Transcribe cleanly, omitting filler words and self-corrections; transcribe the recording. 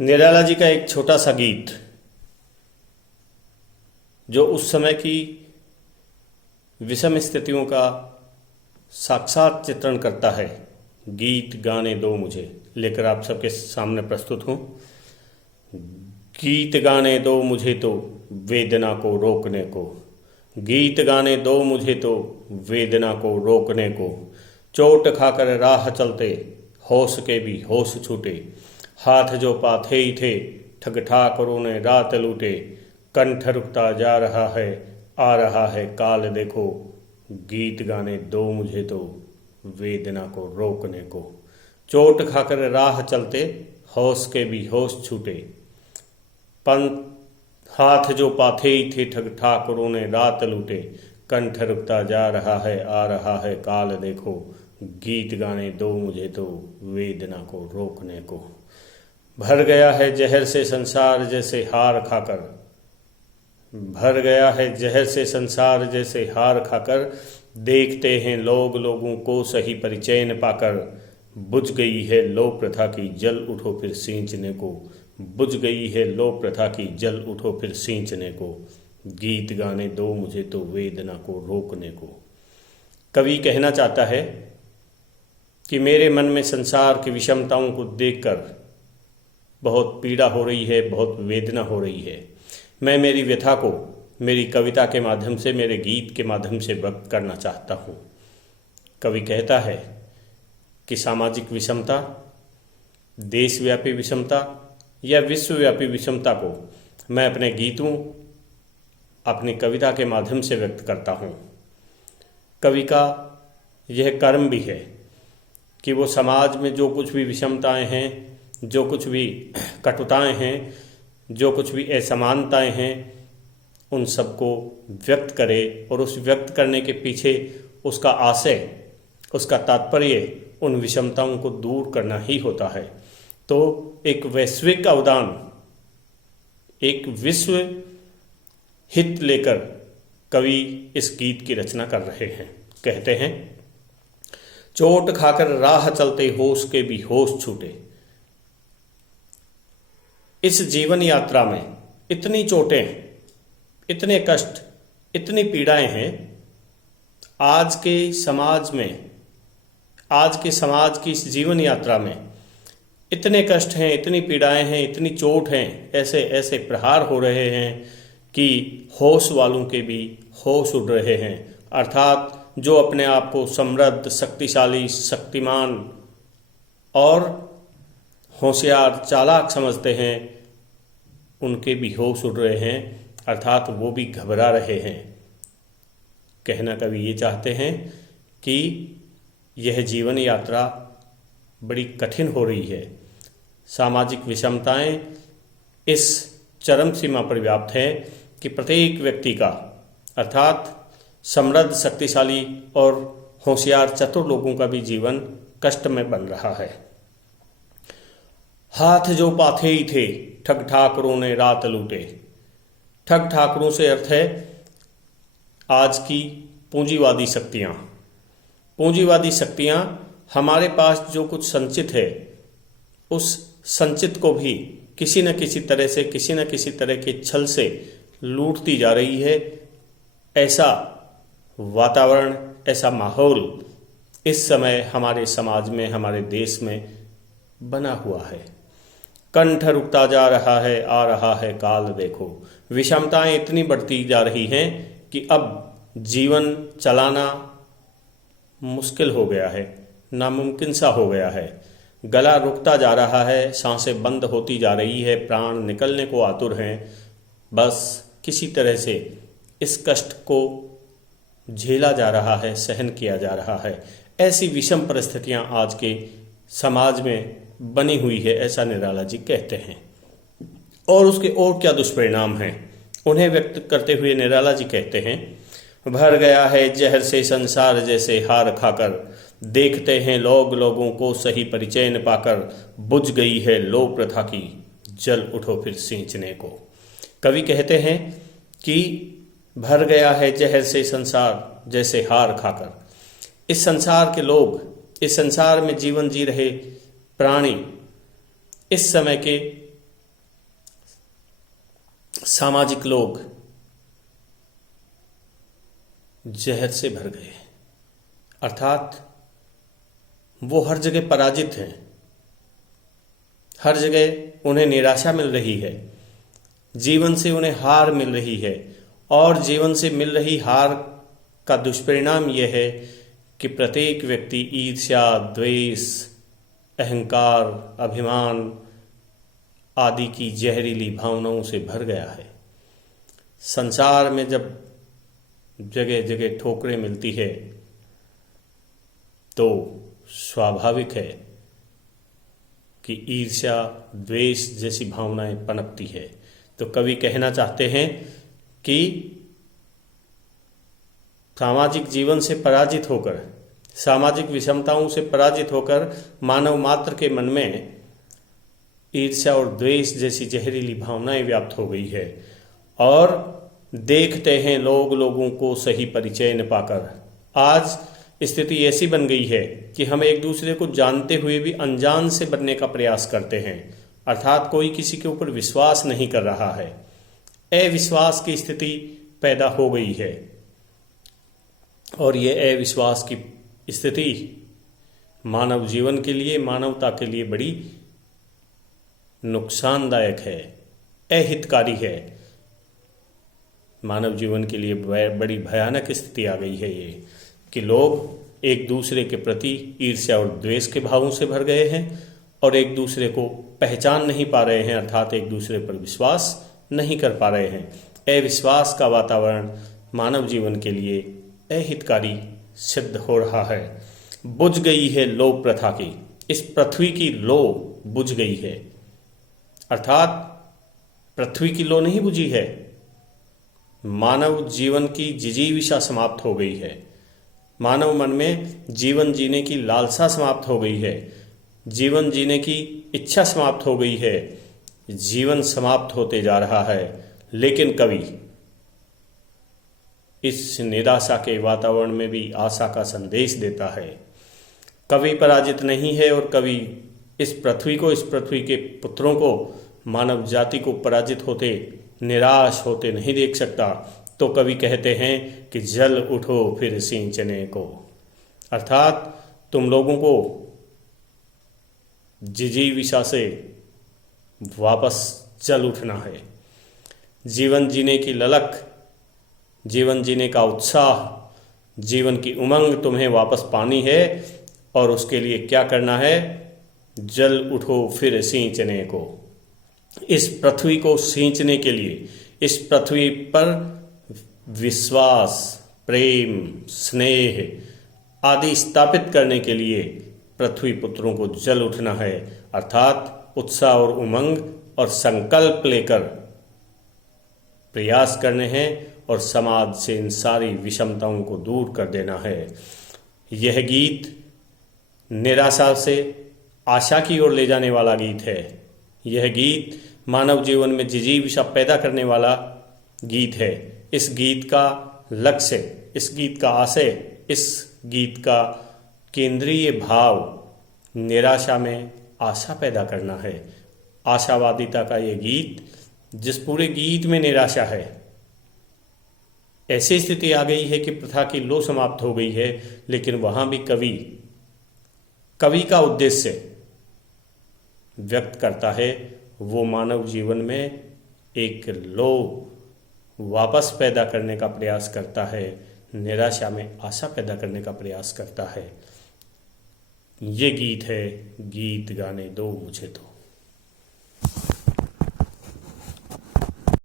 निराला जी का एक छोटा सा गीत जो उस समय की विषम स्थितियों का साक्षात चित्रण करता है। गीत गाने दो मुझे लेकर आप सबके सामने प्रस्तुत हूँ। गीत गाने दो मुझे तो वेदना को रोकने को, गीत गाने दो मुझे तो वेदना को रोकने को। चोट खाकर राह चलते होश के भी होश छूटे, हाथ जो पाथे ही थे ठग ठाकरों ने रात लूटे। कंठ रुकता जा रहा है आ रहा है काल देखो, गीत गाने दो मुझे तो वेदना को रोकने को। चोट खाकर राह चलते होश के भी होश छूटे, हाथ जो पाथे ही थे ठग ठाकरों ने रात लूटे। कंठ रुकता जा रहा है आ रहा है काल देखो, गीत गाने दो मुझे तो वेदना को रोकने को। भर गया है जहर से संसार जैसे हार खाकर, भर गया है जहर से संसार जैसे हार खाकर। देखते हैं लोग लोगों को सही परिचय न पाकर। बुझ गई है लोक प्रथा की जल उठो फिर सींचने को, बुझ गई है लोक प्रथा की जल उठो फिर सींचने को। गीत गाने दो मुझे तो वेदना को रोकने को। कवि कहना चाहता है कि मेरे मन में संसार की विषमताओं को देखकर बहुत पीड़ा हो रही है, बहुत वेदना हो रही है। मैं मेरी व्यथा को मेरी कविता के माध्यम से, मेरे गीत के माध्यम से व्यक्त करना चाहता हूँ। कवि कहता है कि सामाजिक विषमता, देशव्यापी विषमता या विश्वव्यापी विषमता को मैं अपने गीतों, अपनी कविता के माध्यम से व्यक्त करता हूँ। कवि का यह कर्म भी है कि वो समाज में जो कुछ भी विषमताएं हैं, जो कुछ भी कटुताएं हैं, जो कुछ भी असमानताएं हैं, उन सबको व्यक्त करे और उस व्यक्त करने के पीछे उसका आशय, उसका तात्पर्य उन विषमताओं को दूर करना ही होता है। तो एक वैश्विक अवदान, एक विश्व हित लेकर कवि इस गीत की रचना कर रहे हैं। कहते हैं, चोट खाकर राह चलते होश के भी होश छूटे। इस जीवन यात्रा में इतनी चोटें, इतने कष्ट, इतनी पीड़ाएं हैं। आज के समाज में, आज के समाज की इस जीवन यात्रा में इतने कष्ट हैं, इतनी पीड़ाएं हैं, इतनी चोट हैं, ऐसे ऐसे प्रहार हो रहे हैं कि होश वालों के भी होश उड़ रहे हैं। अर्थात जो अपने आप को समृद्ध, शक्तिशाली, शक्तिमान और होशियार, चालाक समझते हैं, उनके भी होश उड़ रहे हैं। अर्थात वो भी घबरा रहे हैं। कहना कवि ये चाहते हैं कि यह जीवन यात्रा बड़ी कठिन हो रही है। सामाजिक विषमताएं इस चरम सीमा पर व्याप्त है कि प्रत्येक व्यक्ति का, अर्थात समृद्ध, शक्तिशाली और होशियार, चतुर लोगों का भी जीवन कष्ट में बन रहा है। हाथ जो पाथे ही थे ठग ठाकरों ने रात लूटे। ठग ठाकरों से अर्थ है आज की पूंजीवादी शक्तियाँ। पूंजीवादी शक्तियाँ हमारे पास जो कुछ संचित है, उस संचित को भी किसी न किसी तरह से, किसी न किसी तरह के छल से लूटती जा रही है। ऐसा वातावरण, ऐसा माहौल इस समय हमारे समाज में, हमारे देश में बना हुआ है। कंठ रुकता जा रहा है आ रहा है काल देखो। विषमताएं इतनी बढ़ती जा रही हैं कि अब जीवन चलाना मुश्किल हो गया है, नामुमकिन सा हो गया है। गला रुकता जा रहा है, सांसें बंद होती जा रही है, प्राण निकलने को आतुर हैं। बस किसी तरह से इस कष्ट को झेला जा रहा है, सहन किया जा रहा है। ऐसी विषम परिस्थितियां आज के समाज में बनी हुई है, ऐसा निराला जी कहते हैं। और उसके और क्या दुष्परिणाम हैं, उन्हें व्यक्त करते हुए निराला जी कहते हैं, भर गया है जहर से संसार जैसे हार खाकर। देखते हैं लोग लोगों को सही परिचय न पाकर। बुझ गई है लोक प्रथा की जल उठो फिर सींचने को। कवि कहते हैं कि भर गया है जहर से संसार जैसे हार खाकर। इस संसार के लोग, इस संसार में जीवन जी रहे प्राणी इस समय के सामाजिक लोग जहर से भर गए, अर्थात वो हर जगह पराजित हैं, हर जगह उन्हें निराशा मिल रही है, जीवन से उन्हें हार मिल रही है। और जीवन से मिल रही हार का दुष्परिणाम यह है कि प्रत्येक व्यक्ति ईर्ष्या, द्वेष, अहंकार, अभिमान आदि की जहरीली भावनाओं से भर गया है। संसार में जब जगह जगह ठोकरें मिलती है तो स्वाभाविक है कि ईर्ष्या, द्वेष जैसी भावनाएं पनपती है। तो कवि कहना चाहते हैं कि सामाजिक जीवन से पराजित होकर, सामाजिक विषमताओं से पराजित होकर मानव मात्र के मन में ईर्ष्या और द्वेष जैसी जहरीली भावनाएं व्याप्त हो गई है। और देखते हैं लोग लोगों को सही परिचय न पाकर। आज स्थिति ऐसी बन गई है कि हम एक दूसरे को जानते हुए भी अनजान से बनने का प्रयास करते हैं, अर्थात कोई किसी के ऊपर विश्वास नहीं कर रहा है। अविश्वास की स्थिति पैदा हो गई है और ये अविश्वास की स्थिति मानव जीवन के लिए, मानवता के लिए बड़ी नुकसानदायक है, अहितकारी है। मानव जीवन के लिए बड़ी भयानक स्थिति आ गई है ये कि लोग एक दूसरे के प्रति ईर्ष्या और द्वेष के भावों से भर गए हैं और एक दूसरे को पहचान नहीं पा रहे हैं, अर्थात एक दूसरे पर विश्वास नहीं कर पा रहे हैं। अविश्वास का वातावरण मानव जीवन के लिए अहितकारी सिद्ध हो रहा है। बुझ गई है लो प्रथा की, इस पृथ्वी की लो बुझ गई है, अर्थात पृथ्वी की लो नहीं बुझी है, मानव जीवन की जिजीविषा समाप्त हो गई है। मानव मन में जीवन जीने की लालसा समाप्त हो गई है, जीवन जीने की इच्छा समाप्त हो गई है, जीवन समाप्त होते जा रहा है। लेकिन कवि इस निराशा के वातावरण में भी आशा का संदेश देता है। कवि पराजित नहीं है और कवि इस पृथ्वी को, इस पृथ्वी के पुत्रों को, मानव जाति को पराजित होते, निराश होते नहीं देख सकता। तो कवि कहते हैं कि जल उठो फिर सींचने को, अर्थात तुम लोगों को जिजीविषा से वापस जल उठना है। जीवन जीने की ललक, जीवन जीने का उत्साह, जीवन की उमंग तुम्हें वापस पानी है और उसके लिए क्या करना है? जल उठो फिर सींचने को। इस पृथ्वी को सींचने के लिए, इस पृथ्वी पर विश्वास, प्रेम, स्नेह आदि स्थापित करने के लिए पृथ्वी पुत्रों को जल उठना है, अर्थात उत्साह और उमंग और संकल्प लेकर प्रयास करने हैं और समाज से इन सारी विषमताओं को दूर कर देना है। यह गीत निराशा से आशा की ओर ले जाने वाला गीत है। यह गीत मानव जीवन में जिजीविषा पैदा करने वाला गीत है। इस गीत का लक्ष्य, इस गीत का आशय, इस गीत का केंद्रीय भाव निराशा में आशा पैदा करना है। आशावादिता का ये गीत, जिस पूरे गीत में निराशा है। ऐसी स्थिति आ गई है कि प्रथा की लो समाप्त हो गई है, लेकिन वहां भी कवि का उद्देश्य व्यक्त करता है, वो मानव जीवन में एक लो वापस पैदा करने का प्रयास करता है, निराशा में आशा पैदा करने का प्रयास करता है। ये गीत है गीत गाने दो मुझे तो।